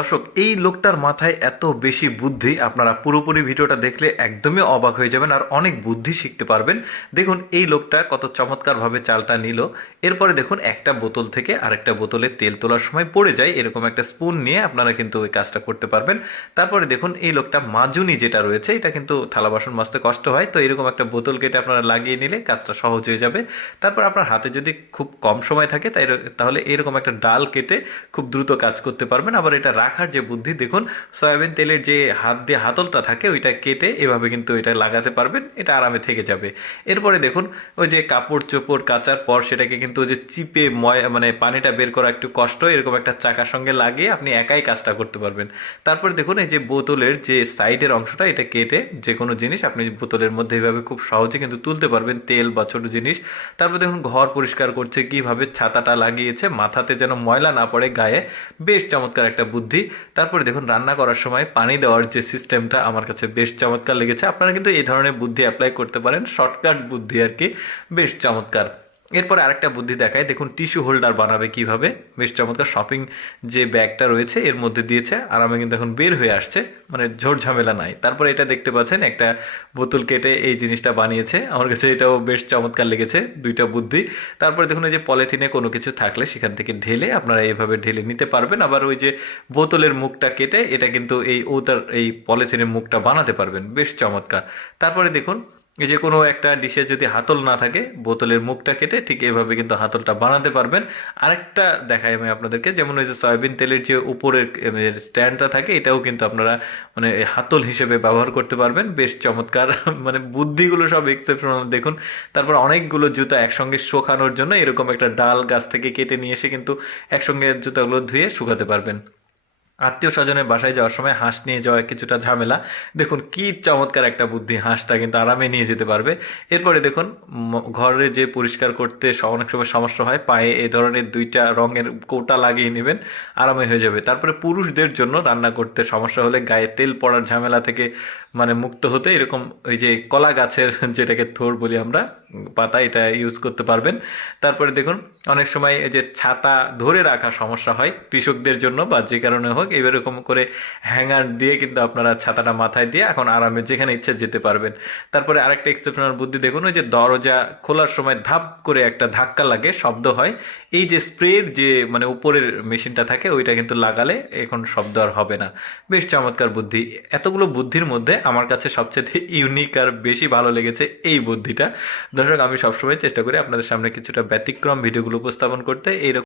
দর্শক, এই লোকটার মাথায় এত বেশি বুদ্ধি, আপনারা পুরোপুরি ভিডিওটা দেখলে একদমই অবাক হয়ে যাবেন আর অনেক বুদ্ধি শিখতে পারবেন। দেখুন, এই লোকটা কত চমৎকারভাবে চালটা নিল। এরপরে দেখুন, একটা বোতল থেকে আরেকটা বোতলে তেল তোলার সময় পড়ে যায়। এরকম একটা স্পুন নিয়ে আপনারা কিন্তু ওই কাজটা করতে পারবেন। তারপরে দেখুন, এই লোকটা মাজুনি যেটা রয়েছে, এটা কিন্তু থালা বাসন মাজতে কষ্ট হয়। তো এরকম একটা বোতল কেটে আপনারা লাগিয়ে নিলে কাজটা সহজ হয়ে যাবে। তারপর আপনার হাতে যদি খুব কম সময় থাকে, তাই তাহলে এরকম একটা ডাল কেটে খুব দ্রুত কাজ করতে পারবেন। আবার এটা রাখার যে বুদ্ধি, দেখুন, সয়াবিন তেলের যে হাত দিয়ে হাতলটা থাকে, ওইটা কেটে এভাবে কিন্তু এটা লাগাতে পারবেন। এটা আরামে থেকে যাবে। এরপরে দেখুন, ওই যে কাপড় চোপড় কাচার পর সেটাকে কিন্তু ওই যে চিপে ময় মানে পানিটা বের করা একটু কষ্ট এরকম একটা চাকার সঙ্গে লাগিয়ে আপনি একাই কাজটা করতে পারবেন। তারপর দেখুন, এই যে বোতলের যে সাইডের অংশটা, এটা কেটে যে কোনো জিনিস আপনি বোতলের মধ্যে এইভাবে খুব সহজে কিন্তু তুলতে পারবেন, তেল বা ছোটো জিনিস। তারপর দেখুন, ঘর পরিষ্কার করছে, কীভাবে ছাতাটা লাগিয়েছে, মাথাতে যেন ময়লা না পড়ে, গায়ে বেশ চমৎকার একটা বুদ্ধি। তারপরে দেখুন, রান্না করার সময় পানি দেওয়ার যে সিস্টেমটা আমার কাছে বেশ চমৎকার লেগেছে। আপনারা কিন্তু এই ধরনের বুদ্ধি অ্যাপ্লাই করতে পারেন, শর্টকাট বুদ্ধি আর কি, বেশ চমৎকার। এরপরে আরেকটা বুদ্ধি দেখায়, দেখুন, টিস্যু হোল্ডার বানাবে কীভাবে? বেশ চমৎকার, শপিং যে ব্যাগটা রয়েছে, এর মধ্যে দিয়েছে আরামে কিন্তু এখন বের হয়ে আসছে মানে ঝামেলা নাই। তারপরে এটা দেখতে পাচ্ছেন, একটা বোতল কেটে এই জিনিসটা বানিয়েছে। আমার কাছে এটাও বেশ চমৎকার লেগেছে, দুইটা বুদ্ধি। তারপরে দেখুন যে পলিথিনে কোনো কিছু থাকলে সেখান থেকে ঢেলে আপনারা এইভাবে ঢেলে নিতে পারবেন। আবার ওই যে বোতলের মুখটা কেটে, এটা কিন্তু এই ওটার এই পলিথিনের মুখটা বানাতে পারবেন। বেশ চমৎকার। তারপরে দেখুন এই যে কোনো একটা ডিশে যদি হাতল না থাকে, বোতলের মুখটা কেটে ঠিক এভাবে কিন্তু হাতলটা বানাতে পারবেন। আরেকটা দেখাই আমি আপনাদেরকে, যেমন ওই যে সয়াবিন তেলের যে উপরের স্ট্যান্ডটা থাকে, এটাও কিন্তু আপনারা মানে হাতল হিসেবে ব্যবহার করতে পারবেন। বেশ চমৎকার মানে বুদ্ধিগুলো সব এক্সেপশনাল দেখুন। তারপর অনেকগুলো জুতা একসঙ্গে শুকানোর জন্য এরকম একটা ডাল গাছ থেকে কেটে নিয়ে এসে কিন্তু একসঙ্গে জুতাগুলো ধুয়ে শুকাতে পারবেন। আত্মীয় স্বজনের বাসায় যাওয়ার সময় হাঁস নিয়ে যাওয়া কিছুটা ঝামেলা। দেখুন, কি চমৎকার একটা বুদ্ধি হাঁসটা কিন্তু আরামে নিয়ে যেতে পারবে। এরপরে দেখুন ঘরে যে পরিষ্কার করতে অনেক সময় সমস্যা হয়, পায়ে এই ধরনের দুইটা রঙের কৌটা লাগিয়ে নেবেন, আরামে হয়ে যাবে। তারপরে পুরুষদের জন্য রান্না করতে সমস্যা হলে গায়ে তেল পড়ার ঝামেলা থেকে মানে মুক্ত হতে এরকম ওই যে কলা গাছের যেটাকে থোর বলি আমরা, পাতা এটা ইউজ করতে পারবেন। তারপরে দেখুন, অনেক সময় এই যে ছাতা ধরে রাখা সমস্যা হয় কৃষকদের জন্য বা যে কারণে হোক এরকম করে হ্যাঙ্গার দিয়ে কিন্তু আপনারা ছাতাটা মাথায় দিয়ে এখন আরামে যেখানে ইচ্ছে যেতে পারবেন। তারপরে আরেকটা এক্সেপশনাল বুদ্ধি দেখুন, ওই যে দরজা খোলার সময় ধাপ করে একটা ধাক্কা লাগে, শব্দ হয়। এই যে স্প্রের যে মানে উপরের মেশিনটা থাকে, ওইটা কিন্তু লাগালে এখন শব্দ আর হবে না। বেশ চমৎকার বুদ্ধি। এতগুলো বুদ্ধির মধ্যে আমার কাছে সবচেয়ে ইউনিক আর বেশি ভালো লেগেছে এই বুদ্ধিটা। দর্শক, আমি সবসময় চেষ্টা করি আপনাদের সামনে কিছুটা ব্যতিক্রম ভিডিওগুলো উপস্থাপন করতে। এইরকম